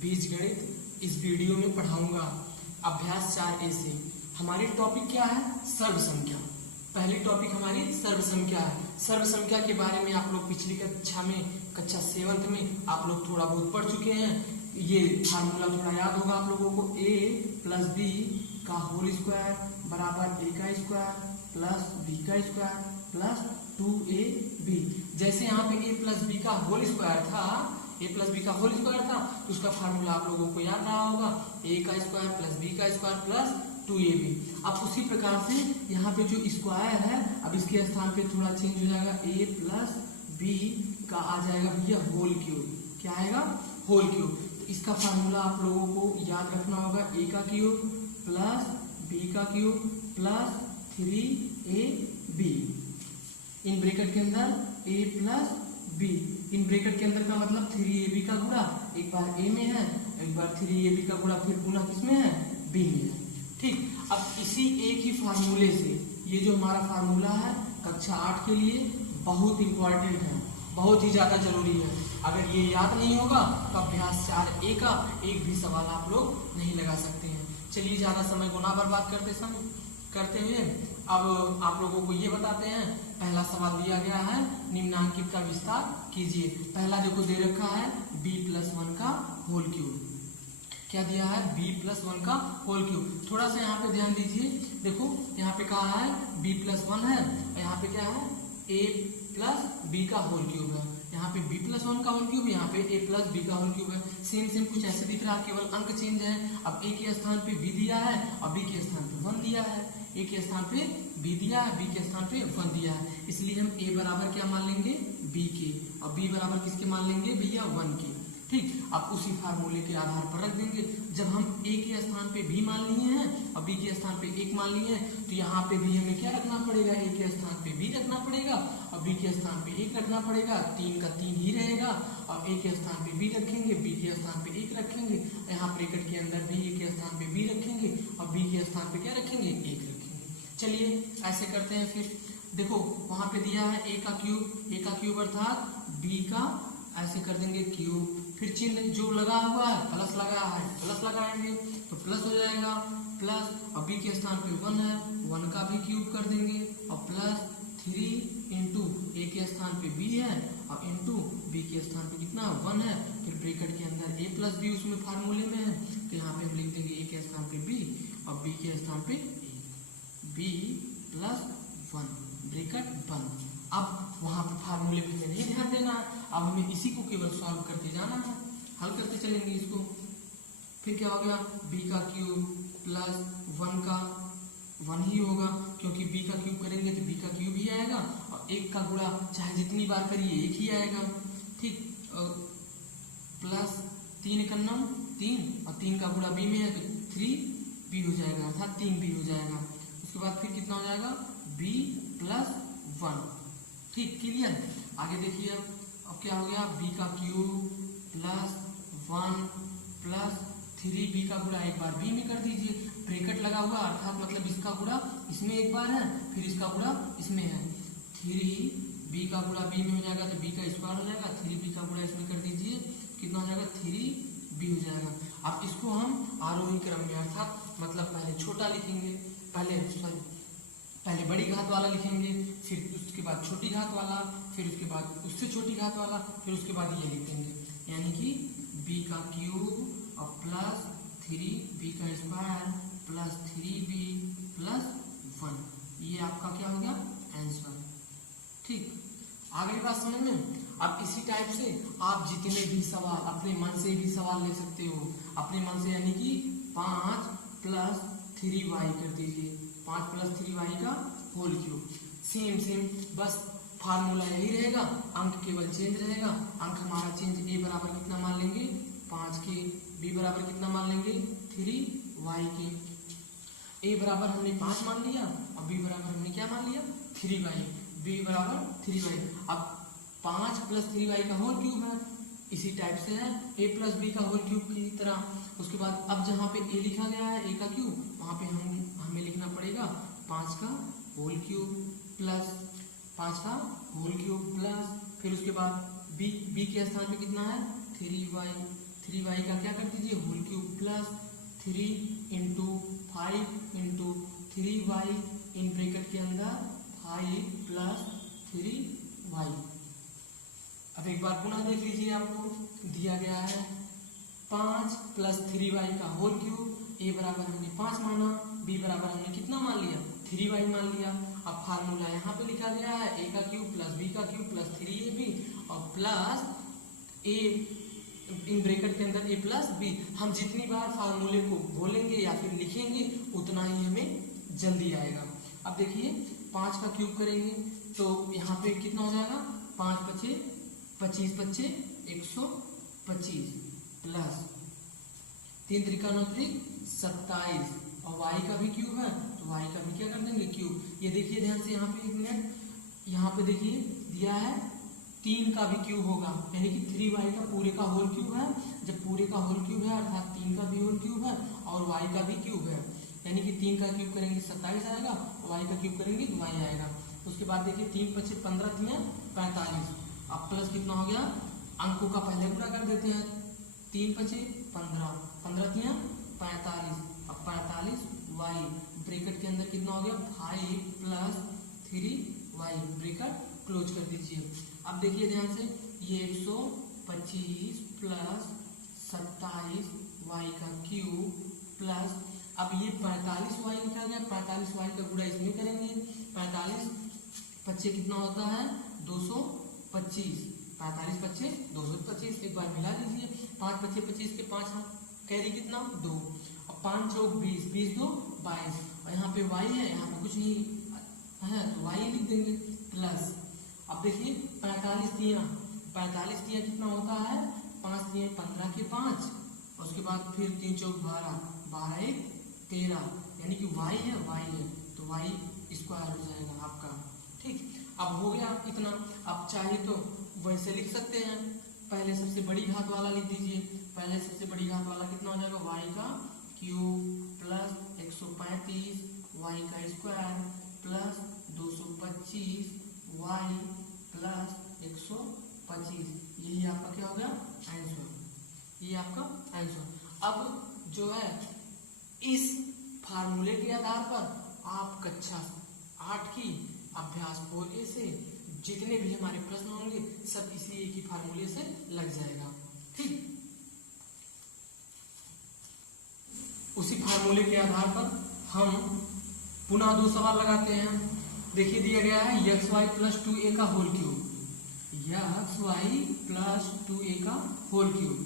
बीजगणित इस वीडियो में पढ़ाऊंगा अभ्यास 4A से। हमारी टॉपिक क्या है? सर्व संख्या। पहली टॉपिक हमारी सर्व संख्या है। सर्व संख्या के बारे में आप लोग पिछली कक्षा में, कक्षा 7th में आप लोग थोड़ा बहुत पढ़ चुके हैं। ये फार्मूला थोड़ा याद होगा आप लोगों को। a प्लस बी का होल स्क्वायर बराबर a का स्क्वायर प्लस b का स्क्वायर प्लस 2ab। जैसे यहाँ पे a प्लस बी का होल स्क्वायर था, तो उसका फार्मूला आप लोगों को याद रहा होगा, a का स्क्वायर प्लस b का स्क्वायर प्लस 2ab। अब उसी प्रकार से यहाँ पे जो स्क्वायर है, अब इसके स्थान पे थोड़ा चेंज हो जाएगा, a प्लस बी का आ जाएगा भैया होल क्यूब। क्या आएगा? Whole cube. तो इसका फार्मूला आप लोगों को याद रखना होगा, a का क्यूब प्लस b का क्यूब प्लस 3ab इन ब्रैकेट के अंदर a plus b। In bracket के अंदर का मतलब 3ab का गुणा एक बार a में है, एक बार 3ab का गुणा फिर गुणा किसमें है? b में है। ठीक, अब इसी एक ही फार्मूले से, ये जो हमारा फार्मूला है कक्षा 8 के लिए बहुत इंपॉर्टेंट है, बहुत ही ज्यादा जरूरी है। अगर ये याद नहीं होगा तो अभ्यास 4A का एक भी सवाल आप लोग नहीं लगा सकते हैं। चलिए ज्यादा समय को ना बर्बाद करते हुए अब आप लोगों को ये बताते हैं। पहला सवाल दिया गया है, निम्नांकित का विस्तार कीजिए। पहला देखो दे रखा है b प्लस 1 का होल क्यूब। क्या दिया है? b प्लस 1 का होल क्यूब। थोड़ा सा यहाँ पे ध्यान दीजिए, देखो यहाँ पे कहा है b प्लस 1 है, यहाँ पे क्या है? a प्लस b का होल क्यूब है। यहाँ पे b प्लस 1 का होल क्यूब, यहाँ पे a प्लस b का होल क्यूब है। सेम कुछ ऐसे दिख रहा है, केवल अंक चेंज है। अब a के स्थान पे b दिया है और b के स्थान पे 1 दिया है। a के स्थान पे b दिया है, b के स्थान पे 1 दिया है। इसलिए हम a बराबर क्या मान लेंगे? b के, और b बराबर किसके मान लेंगे भैया? 1 के। ठीक, अब उसी फार्मूले के आधार पर रख देंगे। जब हम a के स्थान पे b मान लिए हैं और b के स्थान पे 1 मान लिए हैं, तो यहाँ पे भी हमें क्या रखना पड़ेगा? a के स्थान पे b रखना पड़ेगा और b के स्थान पे 1 रखना पड़ेगा। 3 का 3 ही रहेगा, और a के स्थान पे b रखेंगे, b के स्थान पे 1 रखेंगे, यहाँ ब्रैकेट के अंदर भी a के स्थान पे b रखेंगे और b के स्थान पे क्या रखेंगे? 1 रखेंगे। चलिए ऐसे करते हैं। फिर देखो वहां पे दिया है a का क्यूब अर्थात b का, ऐसे कर देंगे क्यूब। फिर चिन्ह जो लगा हुआ है प्लस लगा है, प्लस लगाएंगे तो प्लस हो जाएगा प्लस, और b के स्थान पे 1 है, 1 का भी क्यूब कर देंगे और प्लस 3 इंटू a के स्थान पे b है और इंटू b के स्थान पे कितना? 1 है। फिर ब्रैकेट के अंदर a प्लस b उसमें फार्मूले में है, तो यहाँ पे हम लिख देंगे a के स्थान पे b और b के स्थान पे b प्लस 1 ब्रैकेट बंद। अब वहां पे फार्मूले पे नहीं ध्यान देना, अब हमें इसी को केवल सॉल्व करते जाना है, हल करते चलेंगे इसको। फिर क्या हो गया? b का क्यूब प्लस 1 का 1 ही होगा, क्योंकि b का क्यूब करेंगे तो b का क्यूब ही आएगा, और 1 का गुणा चाहे जितनी बार करिए 1 ही आएगा। ठीक, प्लस 3 का 3 और 3 का गुणा b में है तो 3b हो जाएगा, अर्थात 3b हो जाएगा। उसके बाद फिर कितना हो जाएगा? b plus 1। ठीक, क्लियर। आगे देखिए अब क्या हो गया? b का क्यूब प्लस 1 प्लस 3b का गुणा एक बार b में कर दीजिए, ब्रैकेट लगा हुआ अर्थात मतलब इसका गुणा इसमें एक बार है, फिर इसका गुणा इसमें है। 3b का गुणा b में हो जाएगा तो b का स्क्वायर हो जाएगा, 3b का गुणा इसमें कर दीजिए, कितना हो जाएगा? 3b हो जाएगा। अब इसको हम आरोही क्रम में अर्थात मतलब पहले छोटा लिखेंगे, पहले बड़ी घात वाला लिखेंगे, फिर उसके बाद छोटी घात वाला, फिर उसके बाद उससे छोटी घात वाला, फिर उसके बाद ये लिखेंगे, यानी कि b का क्यूब और प्लस 3b का स्क्वायर प्लस 3b प्लस 1। ये आपका क्या हो गया? आंसर। ठीक, आगे बात समझ में। अब इसी टाइप से आप जितने भी सवाल अपने मन से भी सवाल ले सकते हो, अपने मन से, यानी कि 5 प्लस 3y कर दीजिए, 5 प्लस 3y का होल क्यूब। सेम बस फार्मूला यही रहेगा, अंक केवल चेंज रहेगा। अंक हमारा चेंज a बराबर कितना मान लेंगे? 5 के, b बराबर कितना मान लेंगे? 3y के। a बराबर हमने 5 मान लिया और b बराबर हमने क्या मान लिया? 3y। b बराबर 3y। अब 5 प्लस 3y का होल क्यूब है, इसी टाइप से है a प्लस b का होल क्यूब की तरह। उसके बाद अब जहाँ पे a लिखा गया है a का क्यूब, वहां पे हमें लिखना पड़ेगा 5 का होल क्यूब प्लस 5 का होल क्यूब प्लस, फिर उसके बाद b के स्थान पे कितना है? 3y 3y का क्या कर दीजिए whole cube plus 3 into 5 into 3y in bracket के अंदर 5 प्लस 3y। अब एक बार पुनः देख लीजिए, आपको दिया गया है 5 प्लस 3y का होल क्यूब। a बराबर हमने 5 माना, b बराबर हमने कितना मान लिया 3y मान लिया। अब फार्मूला यहाँ पे लिखा गया है a का क्यूब प्लस b का क्यूब प्लस 3ab और प्लस a इन ब्रैकेट के अंदर a प्लस b। हम जितनी बार फार्मूले को बोलेंगे या फिर लिखेंगे उतना ही हमें जल्दी आएगा। अब देखिए 5 का क्यूब करेंगे तो यहाँ पे कितना हो जाएगा 5 बचे 25 बचे 125 प्लस 3 त्रिका 9 त्रिक 27 और y का भी क्यूब है तो y का भी क्या कर देंगे क्यूब। ये देखिए ध्यान से यहाँ पे एक मिनट, यहाँ पे देखिए दिया है 3 का भी क्यूब होगा, यानी कि 3y का पूरे का होल क्यूब है। जब पूरे का होल क्यूब है अर्थात 3 का भी होल क्यूब है और y का भी क्यूब है, यानी कि 3 का क्यूब करेंगे 27 आएगा और y का क्यूब करेंगे तो y आएगा। उसके बाद देखिए 3 पचे 15 3 45। अब प्लस कितना हो गया, अंकों का पहले गुणा कर देते हैं। 3 पचे 15 15 3 45। अब 45 y ब्रैकेट के अंदर कितना हो गया 5 प्लस 3y ब्रैकेट क्लोज कर दीजिए। अब देखिए ध्यान से ये 125 प्लस 27 y का क्यूब प्लस अब ये 45y निकल गया, 45y का गुणा इसमें करेंगे। 45 पच्चे कितना होता है 225, 45 पच्चे 225। एक बार मिला लीजिए, 5 पच्चे 25 के 5 कैरी कितना 2 और 5 चौक 20, 20 2 22 और यहाँ पे y है, यहाँ पे कुछ नहीं है तो y लिख देंगे प्लस। अब देखिए 45 तिया कितना होता है 5 तिया 15 के 5 और उसके बाद फिर 3 चौक 12, 12 1 13, यानी कि y है तो y स्क्वायर हो जाएगा आपका। ठीक, अब हो गया इतना। अब चाहे तो वैसे लिख सकते हैं, पहले सबसे बड़ी घात वाला लिख दीजिए। पहले सबसे बड़ी घात वाला कितना हो जाएगा y का क्यूब प्लस 135 y का स्क्वायर प्लस 225 y प्लस 125। यही आपका क्या हो गया आंसर, ये आपका आंसर। अब जो है इस फार्मूले के आधार पर आप कक्षा 8 की अभ्यास 4A से जितने भी हमारे प्रश्न होंगे सब इसी एक ही फार्मूले से लग जाएगा। ठीक, उसी फार्मूले के आधार पर हम पुनः 2 सवाल लगाते हैं। देखिए दिया गया है xy प्लस 2a का whole cube, xy plus 2a का होल क्यूब।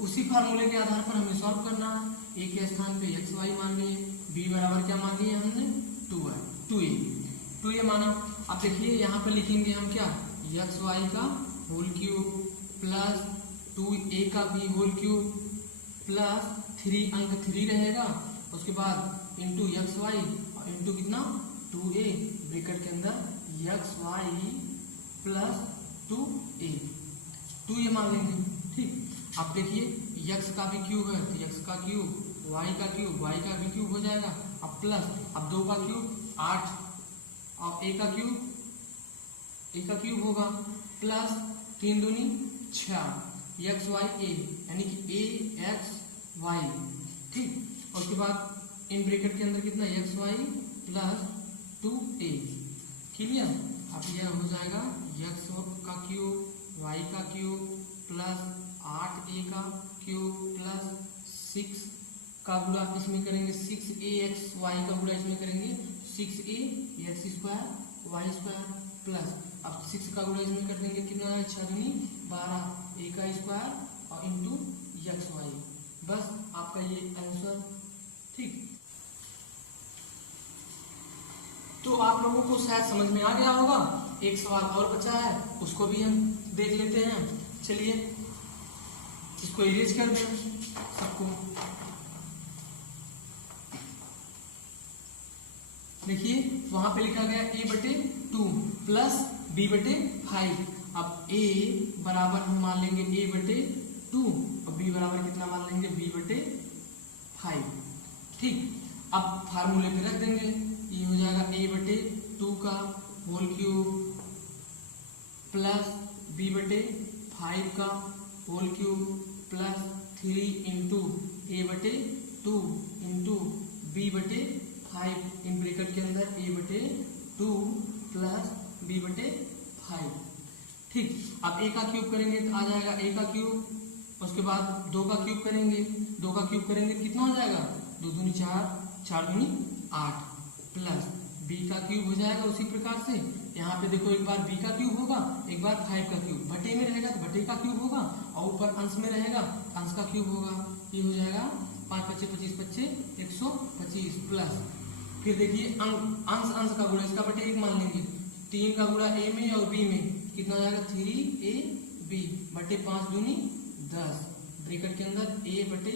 उसी फार्मूले के आधार पर हमें सॉल्व करना है। a के स्थान पे xy मान लिए, b बराबर क्या मान लिया हमने 2a माना। अब देखिए यहाँ पे लिखेंगे हम क्या xy का होल क्यूब प्लस 2a का भी होल क्यूब प्लस 3 अंक 3 रहेगा, उसके बाद इंटू xy और इंटू कितना 2a ब्रैकेट के अंदर xy प्लस 2a मान लेंगे। ठीक, अब देखिए x का भी क्यूब है तो x का क्यूब, y का क्यूब, y का भी क्यूब हो जाएगा। अब प्लस अब 2 का क्यूब 8 और a का क्यूब होगा प्लस 3 दूनी 6 x y a यानी कि a x y। ठीक, और उसके बाद इन ब्रैकेट के अंदर कितना xy प्लस 2a। क्लियर, अब यह हो जाएगा x का क्यूब y का क्यूब प्लस 8a का क्यूब प्लस 6 का गुणा इसमें करेंगे, 6ax y का गुणा इसमें करेंगे 6a x square y square plus अब 6 का गुणा इसमें कर देंगे कितना है 6 दूनी 12 a का स्क्वायर और इंटू एक्स वाई। बस आपका ये आंसर। ठीक, तो आप लोगों को शायद समझ में आ गया होगा। एक सवाल और बचा है, उसको भी हम देख लेते हैं। चलिए इसको इरेज कर दें सबको। देखिए वहां पे लिखा गया a/2 प्लस b/5। अब a बराबर हम मान लेंगे a/2 और b बराबर कितना मान लेंगे b/5। ठीक, अब फार्मूले पे रख देंगे। ये हो जाएगा a/2 का होल क्यूब प्लस b/5 का होल क्यूब प्लस 3 इंटू ए बटे 2 इंटू बी बटे 5 इन ब्रैकेट के अंदर ए बटे 2 प्लस बी बटे 5। ठीक, अब ए का क्यूब करेंगे तो आ जाएगा ए का क्यूब, उसके बाद 2 का क्यूब करेंगे, 2 का क्यूब करेंगे कितना हो जाएगा 2 दूनी 4, 4 दूनी 8 प्लस बी का क्यूब हो जाएगा। उसी प्रकार से यहाँ पे देखो एक बार बी का क्यूब होगा, एक बार 5 का क्यूब, बटे में रहेगा तो बटे का क्यूब होगा और ऊपर अंश में रहेगा अंश का क्यूब होगा। ये हो जाएगा 5 25 25 25 125 प्लस फिर देखिए अंश अंश का गुणा, इसका बटे 1 मान लेंगे, 3 का गुणा ए में और बी में कितना हो जाएगा 3ab बटे 5 दूनी 10 ब्रैकेट के अंदर ए बटे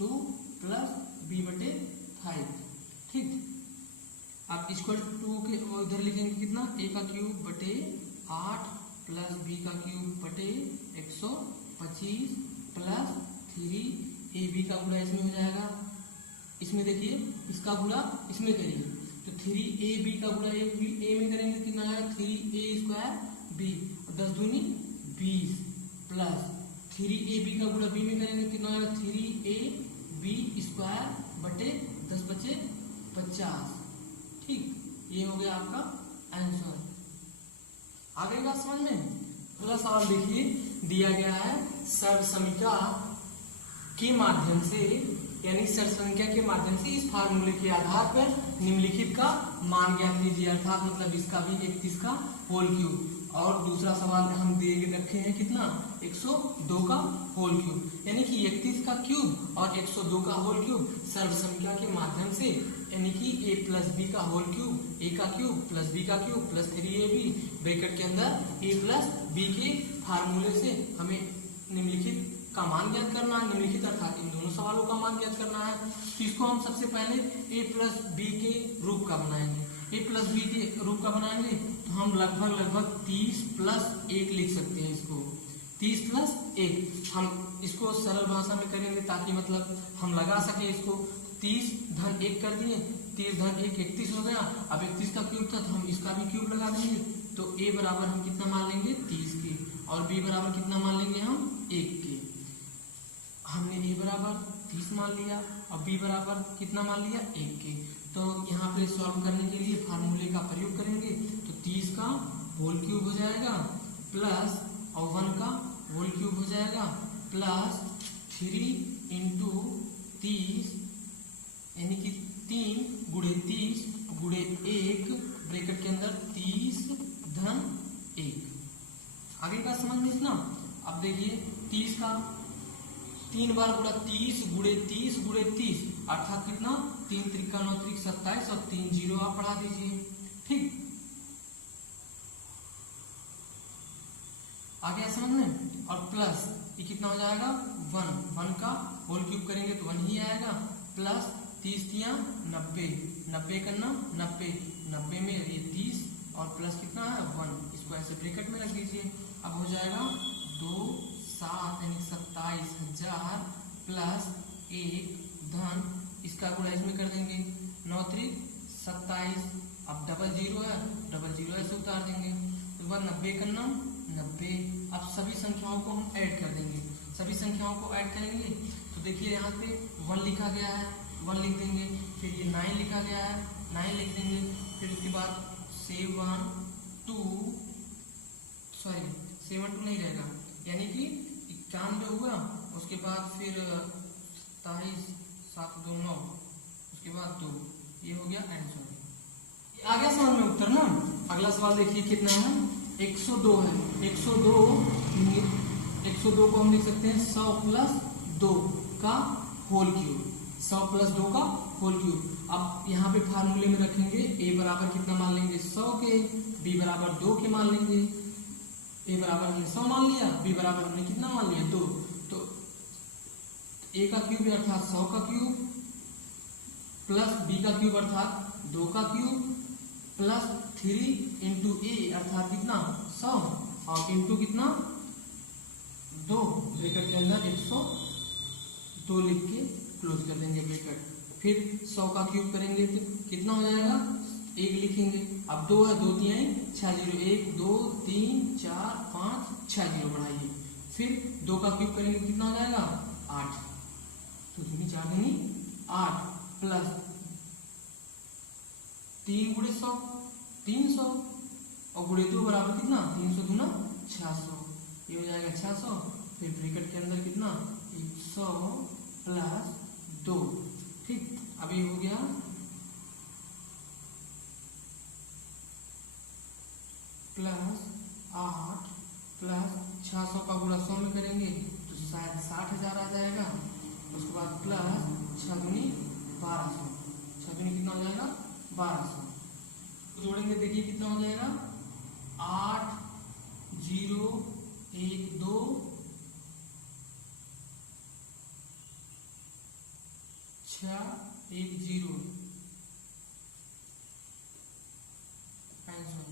2 प्लस बी बटे 5। ठीक, आप इक्वल टू के इधर लिखेंगे कितना ए का क्यूब बटे 8 प्लस बी का क्यूब बटे 125 प्लस 3ab का गुणा इसमें हो जाएगा, इसमें देखिए इसका गुणा इसमें करिए तो 3ab का गुणा ए में करेंगे कितना आएगा 3a² b 10 दूनी 20 प्लस 3ab का गुणा b में करेंगे कितना आएगा 3ab² बटे 10 बचे 50। ठीक, ये हो गया आपका आंसर। आगे का समझ में अगला सवाल देखिए, दिया गया है सर्वसमीका के माध्यम से, यानी सर्वसंख्या के माध्यम से इस फार्मूले के आधार पर निम्नलिखित का मान ज्ञात कीजिए, अर्थात मतलब इसका भी 31 का होल क्यूब। और दूसरा सवाल हम दिए रखे हैं कितना 102 का होल क्यूब, यानी कि 31 का क्यूब और 102 का होल क्यूब सर्वसंख्या के माध्यम से, यानी कि a प्लस बी का होल क्यूब, a का क्यूब प्लस b का क्यूब प्लस 3ab ब्रैकेट के अंदर a प्लस b के फार्मूले से हमें निम्नलिखित का मान ज्ञात करना है। निम्नलिखित अर्थात इन दोनों सवालों का मान ज्ञात करना है। तो इसको हम सबसे पहले a प्लस बी के रूप का बनाएंगे। a प्लस बी के रूप का बनाएंगे तो हम लगभग 30 प्लस 1 लिख सकते हैं। इसको 30 प्लस 1 हम इसको सरल भाषा में करेंगे ताकि मतलब हम लगा सके इसको। 30 धन 1 कर दिए, 30 धन 1 31 हो गया। अब 31 का क्यूब था तो हम इसका भी क्यूब लगा देंगे, तो a बराबर हम कितना मान लेंगे 30 के और b बराबर कितना मान लेंगे हम 1 के। हमने a बराबर 30 मान लिया और b बराबर कितना मान लिया 1 के। तो यहाँ पे सॉल्व करने के लिए फार्मूले का प्रयोग करेंगे तो 30 का होल क्यूब हो जाएगा प्लस और 1 का होल क्यूब हो जाएगा प्लस 3 इंटू 30 यानी कि 3 गुणे 30 गुणे 1 ब्रैकेट के अंदर 30 धन 1। आगे का समझ में इतना। अब देखिए 30 का 3 बार गुणा 30 गुणे 30 गुणे 30 अर्थात कितना 3 त्रिका 9 त्रिक 27 और 3 जीरो आप बढ़ा दीजिए। ठीक, आगे समझ में। और प्लस ये कितना हो जाएगा 1 का होल क्यूब करेंगे तो 1 ही आएगा प्लस 30 तिया 90 90 करना 90 में ये 30 और प्लस कितना है 1, इसको ऐसे ब्रैकेट में रख दीजिए। अब हो जाएगा 2 7 यानी 27,000 प्लस 1 धन इसका गुणा इसमें कर देंगे 9 त्रिक 27। अब डबल जीरो ऐसे उतार देंगे तो बाद 90 करना 90। अब सभी संख्याओं को हम ऐड कर देंगे। सभी संख्याओं को ऐड करेंगे तो देखिए यहाँ पे 1 लिखा गया है 1 लिख देंगे, फिर ये 9 लिखा गया है 9 लिख देंगे, फिर उसके बाद 7 2 नहीं रहेगा यानी कि 91 हुआ। उसके बाद फिर 27 7 2 9 उसके बाद 2, ये हो गया आंसर। आगे सवाल में उत्तर ना। अगला सवाल देखिए कितना है 102 है। 102 को हम लिख सकते हैं 100 प्लस 2 का होल क्यूब। 100 प्लस 2 का होल क्यूब। अब यहाँ पे फार्मूले में रखेंगे a बराबर कितना मान लेंगे 100 के, b बराबर 2 के मान लेंगे। a बराबर हमने 100 मान लिया, b बराबर हमने कितना मान लिया 2। तो a का क्यूब अर्थात 100 का क्यूब प्लस b का क्यूब अर्थात 2 का क्यूब प्लस 3 इंटू a अर्थात कितना 100 और इंटू कितना 2 ब्रैकेट के अंदर 102 लिख के क्लोज कर देंगे ब्रैकेट। फिर 100 का क्यूब करेंगे तो कितना हो जाएगा 1 लिखेंगे। अब 2 है 2 3 6 0 1 2 3 4 5 6 0 बढ़ाइए। फिर 2 का क्यूब करेंगे कितना हो जाएगा 8, तो दूनी 4 दूनी 8 प्लस 3 गुणे 100 300 और गुणे 2 बराबर कितना 300 दूना 600, ये हो जाएगा 600। फिर ब्रैकेट के अंदर कितना 100 प्लस 2, ठीक। अभी हो गया प्लस 8 प्लस 600 का गुणा 100 में करेंगे तो शायद 60,000 आ जाएगा। उसके बाद प्लस 6 दूनी 1200, 6 दूनी कितना हो जाएगा 1200, जोड़ेंगे देखिए कितना हो जाएगा 8 0 1 2 6 1 0 आंसर